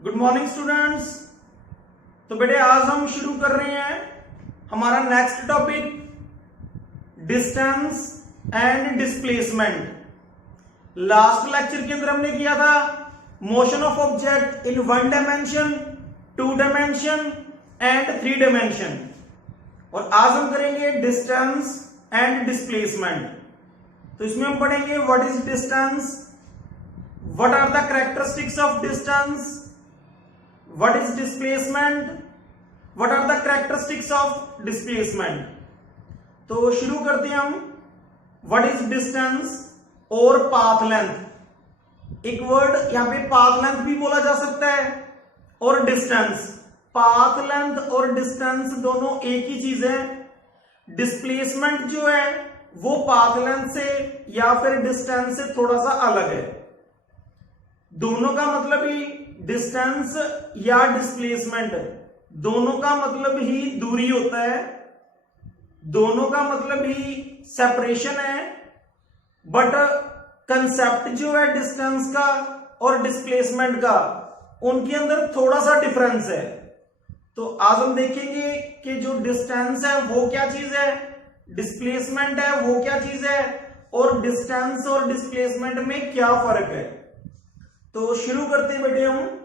Good morning students. तो बेटे आज हम शुरू कर रहे हैं हमारा next topic distance and displacement. Last lecture के अंदर हमने किया था motion of object in 1 dimension, 2 dimension and 3 dimension, और आज हम करेंगे डिस्टेंस एंड डिस्प्लेसमेंट। तो इसमें हम पढ़ेंगे what is distance, what are the characteristics of distance, what is displacement, what are the characteristics of displacement। तो शुरू करते हैं हम what is distance और path length। एक वर्ड यहां पे path length भी बोला जा सकता है और distance। path length और distance दोनों एक ही चीज है। डिस्प्लेसमेंट जो है वो path length से या फिर distance से थोड़ा सा अलग है। दोनों का मतलब ही डिस्टेंस या डिस्प्लेसमेंट, दोनों का मतलब ही दूरी होता है, दोनों का मतलब ही सेपरेशन है, बट कंसेप्ट जो है डिस्टेंस का और डिस्प्लेसमेंट का उनके अंदर थोड़ा सा डिफरेंस है। तो आज हम देखेंगे कि जो डिस्टेंस है वो क्या चीज है, डिस्प्लेसमेंट है वो क्या चीज है, और डिस्टेंस और डिस्प्लेसमेंट में क्या फर्क है। तो शुरू करते हैं बेटे हम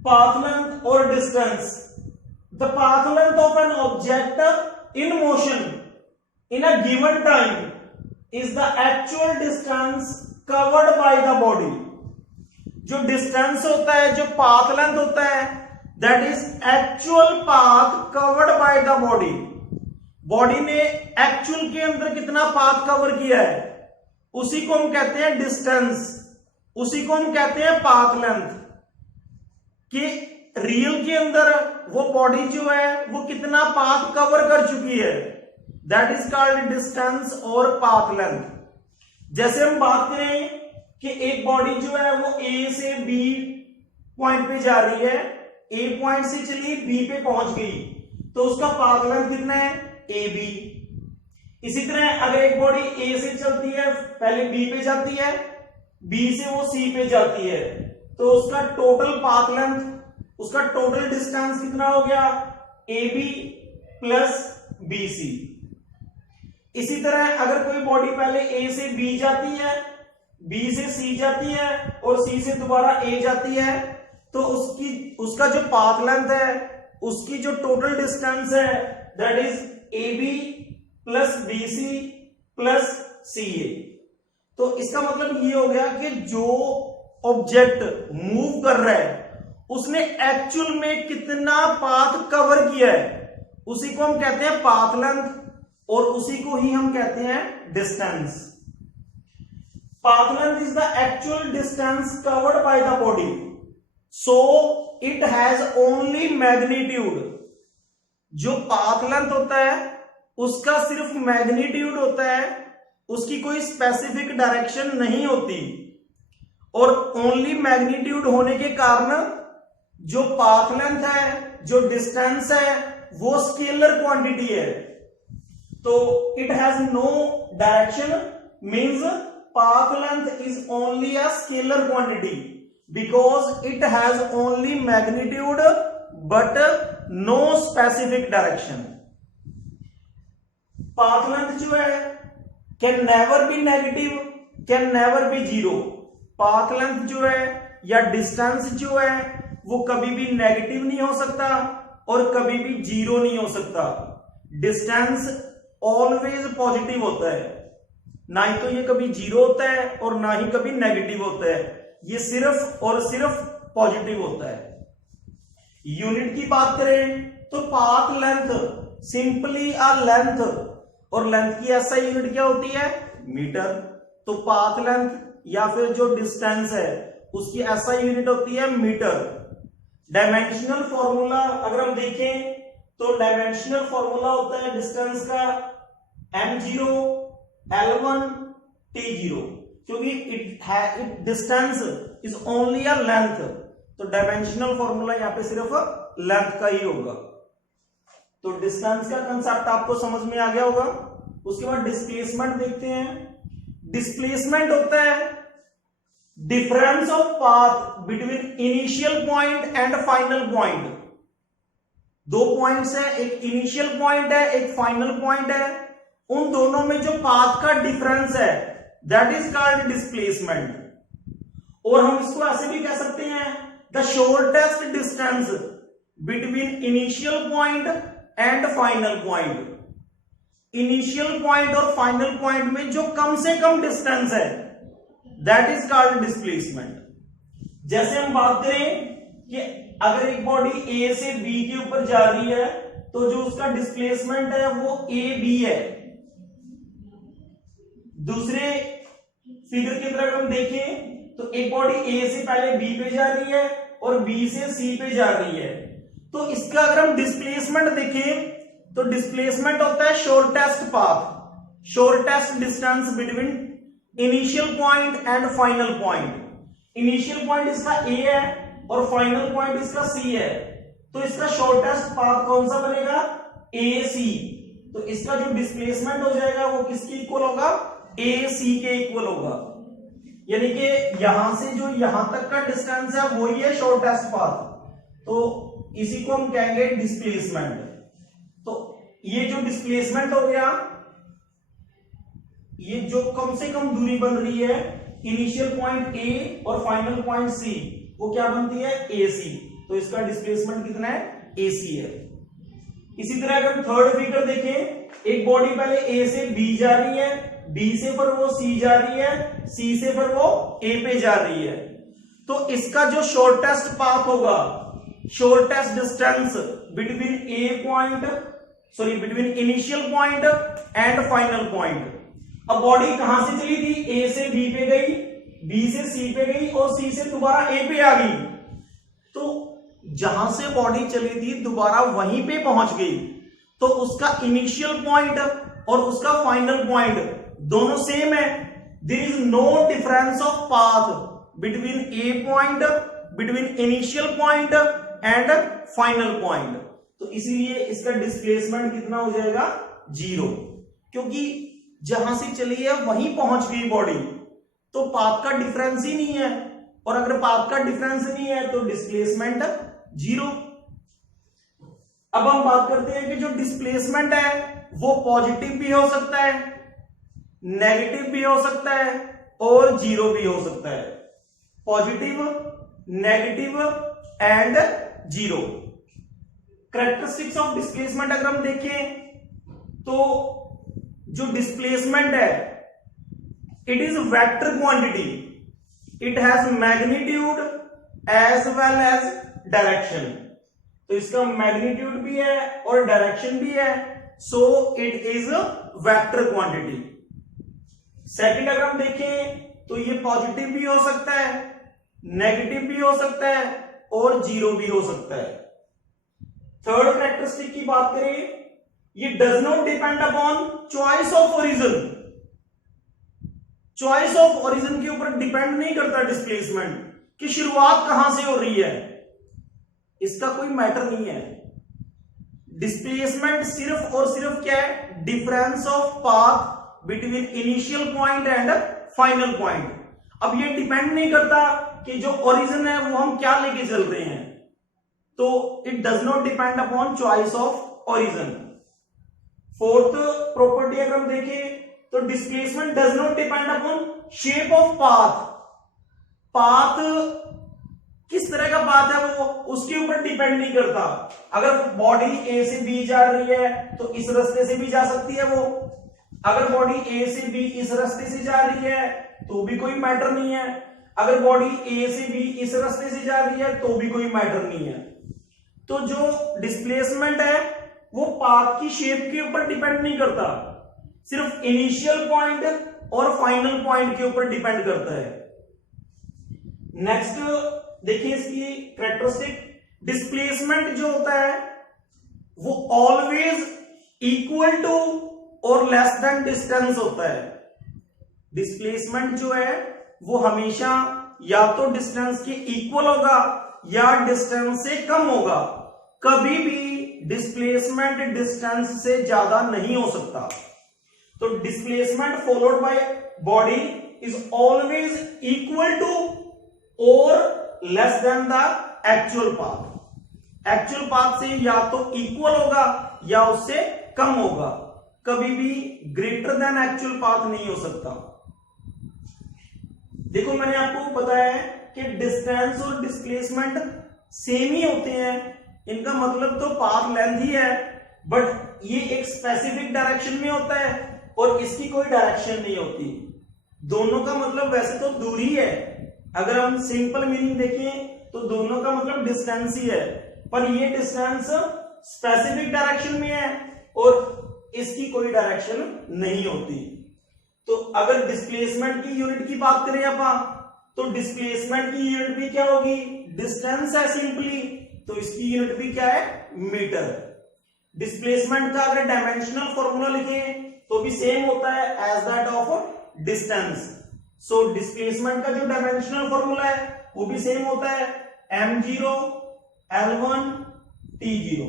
path length और distance। The path length of an object in motion in a given time is the actual distance covered by the body। जो distance होता है, जो path length होता है, that is actual path covered by the body। Body ने actual के अंदर कितना पाथ कवर किया है उसी को हम कहते हैं डिस्टेंस, उसी को हम कहते हैं पाथ लेंथ। कि रियल के अंदर वो बॉडी जो है वो कितना पाथ कवर कर चुकी है, दैट इज कॉल्ड डिस्टेंस और पाथ लेंथ। जैसे हम बात करें कि एक बॉडी जो है वो ए से बी पॉइंट पे जा रही है, ए पॉइंट से चली बी पे पहुंच गई, तो उसका पाथ लेंथ कितना है, ए बी। इसी तरह अगर एक बॉडी ए से चलती है, पहले बी पे जाती है, बी से वो सी पे जाती है, तो उसका टोटल पाथ लेंथ, उसका टोटल डिस्टेंस कितना हो गया, A B plus B C. इसी तरह अगर कोई बॉडी पहले ए से बी जाती है, बी से सी जाती है और सी से दोबारा ए जाती है, तो उसका जो पाथ लेंथ है, उसकी जो टोटल डिस्टेंस है, that is A B plus B C plus C A. तो इसका मतलब ये हो गया कि जो ऑब्जेक्ट मूव कर रहा है उसने एक्चुअल में कितना पाथ कवर किया है, उसी को हम कहते हैं पाथ लेंथ और उसी को ही हम कहते हैं distance. Path length is the actual distance covered by the body, so it has only magnitude. जो पाथ लेंथ होता है उसका सिर्फ मैग्नीट्यूड होता है, उसकी कोई स्पेसिफिक डायरेक्शन नहीं होती, और ओनली मैग्नीट्यूड होने के कारण जो पाथ लेंथ है, जो डिस्टेंस है, वो स्केलर क्वांटिटी है। तो it has no direction means path length is only a scalar quantity because it has only magnitude but no specific direction. Path length जो है can never be negative, can never be zero. Path length जो है या distance जो है वो कभी भी नेगेटिव नहीं हो सकता और कभी भी जीरो नहीं हो सकता। डिस्टेंस ऑलवेज पॉजिटिव होता है, ना ही तो ये कभी जीरो होता है और ना ही कभी नेगेटिव होता है, ये सिर्फ और सिर्फ पॉजिटिव होता है। यूनिट की बात करें तो path length simply a length, और लेंथ की एसआई यूनिट क्या होती है, मीटर। तो पाथ लेंथ या फिर जो डिस्टेंस है उसकी एसआई यूनिट होती है मीटर। डायमेंशनल फॉर्मूला अगर हम देखें तो डायमेंशनल फॉर्मूला होता है डिस्टेंस का m0 l1 t0, क्योंकि it distance is only a length, तो डायमेंशनल फॉर्मूला यहां पे सिर्फ लेंथ का ही होगा। तो डिस्टेंस का कंसेप्ट आपको समझ में आ गया होगा। उसके बाद डिस्प्लेसमेंट देखते हैं। डिस्प्लेसमेंट होता है difference of path between initial point and final point. दो पॉइंट्स है, एक इनिशियल पॉइंट है, एक फाइनल पॉइंट है, उन दोनों में जो पाथ का डिफरेंस है दैट इज कॉल्ड डिस्प्लेसमेंट। और हम इसको ऐसे भी कह सकते हैं the shortest distance between initial point and final point. Initial point और फाइनल पॉइंट में जो कम से कम डिस्टेंस है दैट इज कॉल्ड डिस्प्लेसमेंट। जैसे हम बात करें कि अगर एक बॉडी ए से बी के ऊपर जा रही है तो जो उसका डिस्प्लेसमेंट है वो ए बी है। दूसरे फिगर की तरफ हम देखें तो एक बॉडी ए से पहले बी पे जा रही है और बी से सी पे जा रही है, तो इसका अगर हम डिस्प्लेसमेंट देखें तो डिस्प्लेसमेंट होता है shortest path, shortest distance between initial point and final point. Initial point इसका ए है और फाइनल पॉइंट इसका सी है, तो इसका शॉर्टेस्ट पाथ कौन सा बनेगा? ए सी। तो इसका जो डिस्प्लेसमेंट हो जाएगा वो किसके इक्वल होगा? ए सी के इक्वल होगा। यानी कि यहां से जो यहां तक का डिस्टेंस है वही है शॉर्टेस्ट पाथ, तो इसी को हम कहेंगे डिस्प्लेसमेंट। तो ये जो डिस्प्लेसमेंट हो गया, ये जो कम से कम दूरी बन रही है इनिशियल पॉइंट ए और फाइनल पॉइंट सी, वो क्या बनती है? ए सी। तो इसका डिस्प्लेसमेंट कितना है? ए सी है। इसी तरह अगर थर्ड फिगर देखें, एक बॉडी पहले ए से बी जा रही है, बी से फिर वो सी जा रही है, सी से फिर वो ए पे जा रही है, तो इसका जो शॉर्टेस्ट पाथ होगा, shortest distance between between initial point and final point. अब बॉडी कहां से चली थी? ए से बी पे गई, बी से सी पे गई और सी से दोबारा ए पे आ गई, तो जहां से बॉडी चली थी दोबारा वहीं पे पहुंच गई, तो उसका इनिशियल पॉइंट और उसका फाइनल पॉइंट दोनों सेम है। There is no difference of path between a point, between initial point and final point, तो इसीलिए इसका डिस्प्लेसमेंट कितना हो जाएगा? 0, क्योंकि जहां से चली है वहीं पहुंच गई बॉडी, तो पाथ का डिफरेंस ही नहीं है, और अगर पाथ का डिफरेंस नहीं है तो डिस्प्लेसमेंट 0। अब हम बात करते हैं कि जो डिस्प्लेसमेंट है वो पॉजिटिव भी हो सकता है, नेगेटिव भी हो सकता है और 0 भी हो सकता है। Positive, negative and 0। Characteristics of displacement अगर हम देखें तो जो डिस्प्लेसमेंट है it is vector quantity, it has magnitude as well as direction. तो इसका मैग्नीट्यूड भी है और डायरेक्शन भी है, so it is vector quantity. Second अगर हम देखें तो ये पॉजिटिव भी हो सकता है, नेगेटिव भी हो सकता है और 0 भी हो सकता है। थर्ड कैरेक्टरिस्टिक की बात करें, ये does not depend upon choice of origin. Choice of origin के ऊपर डिपेंड नहीं करता डिस्प्लेसमेंट कि शुरुआत कहां से हो रही है, इसका कोई मैटर नहीं है। डिस्प्लेसमेंट सिर्फ और सिर्फ क्या है? Difference of path between initial point and final point. अब ये डिपेंड नहीं करता कि जो ओरिजिन है वो हम क्या लेके चल रहे हैं, तो it does not depend upon choice of origin. Fourth property अगर हम देखें तो displacement does not depend upon shape of path. Path किस तरह का पाथ है वो उसके ऊपर डिपेंड नहीं करता। अगर बॉडी ए से बी जा रही है तो इस रास्ते से भी जा सकती है वो, अगर बॉडी ए से बी इस रास्ते से जा रही है तो भी कोई मैटर नहीं है, अगर बॉडी ए से बी इस रास्ते से जा रही है तो भी कोई मैटर नहीं है। तो जो डिस्प्लेसमेंट है वो पाथ की शेप के ऊपर डिपेंड नहीं करता, सिर्फ इनिशियल पॉइंट और फाइनल पॉइंट के ऊपर डिपेंड करता है। नेक्स्ट देखिए इसकी कैरेक्टरिस्टिक, डिस्प्लेसमेंट जो होता है वो ऑलवेज इक्वल टू और लेस देन डिस्टेंस होता है। डिस्प्लेसमेंट जो है वो हमेशा या तो डिस्टेंस के इक्वल होगा या डिस्टेंस से कम होगा, कभी भी डिस्प्लेसमेंट डिस्टेंस से ज्यादा नहीं हो सकता। तो displacement followed by body is always equal to और less than the actual path. Actual path से या तो इक्वल होगा या उससे कम होगा, कभी भी ग्रेटर देन एक्चुअल पाथ नहीं हो सकता। देखो मैंने आपको बताया है कि डिस्टेंस और डिस्प्लेसमेंट सेम ही होते हैं, इनका मतलब तो पाथ लेंथ ही है, बट ये एक स्पेसिफिक डायरेक्शन में होता है और इसकी कोई डायरेक्शन नहीं होती। दोनों का मतलब वैसे तो दूरी है, अगर हम सिंपल मीनिंग देखें तो दोनों का मतलब डिस्टेंस ही है, पर ये डिस्टेंस स्पेसिफिक डायरेक्शन में है और इसकी कोई डायरेक्शन नहीं होती। तो अगर डिस्प्लेसमेंट की यूनिट की बात करें अपन, तो डिस्प्लेसमेंट की यूनिट भी क्या होगी, डिस्टेंस है सिंपली, तो इसकी यूनिट भी क्या है, मीटर। डिस्प्लेसमेंट का अगर डायमेंशनल फॉर्मूला लिखें तो भी सेम होता है as that of distance. So displacement का जो डायमेंशनल फॉर्मूला है वो भी सेम होता है m0 l1 t0।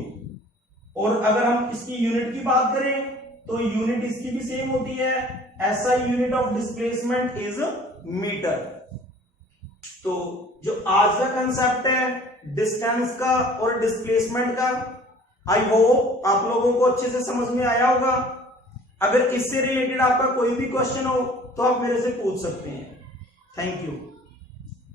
और अगर हम इसकी यूनिट की बात करें तो यूनिट इसकी भी सेम होती है, SI unit of displacement is metre. तो जो आज का कंसेप्ट है डिस्टेंस का और डिस्प्लेसमेंट का, आई होप आप लोगों को अच्छे से समझ में आया होगा। अगर इससे रिलेटेड आपका कोई भी क्वेश्चन हो तो आप मेरे से पूछ सकते हैं। Thank you.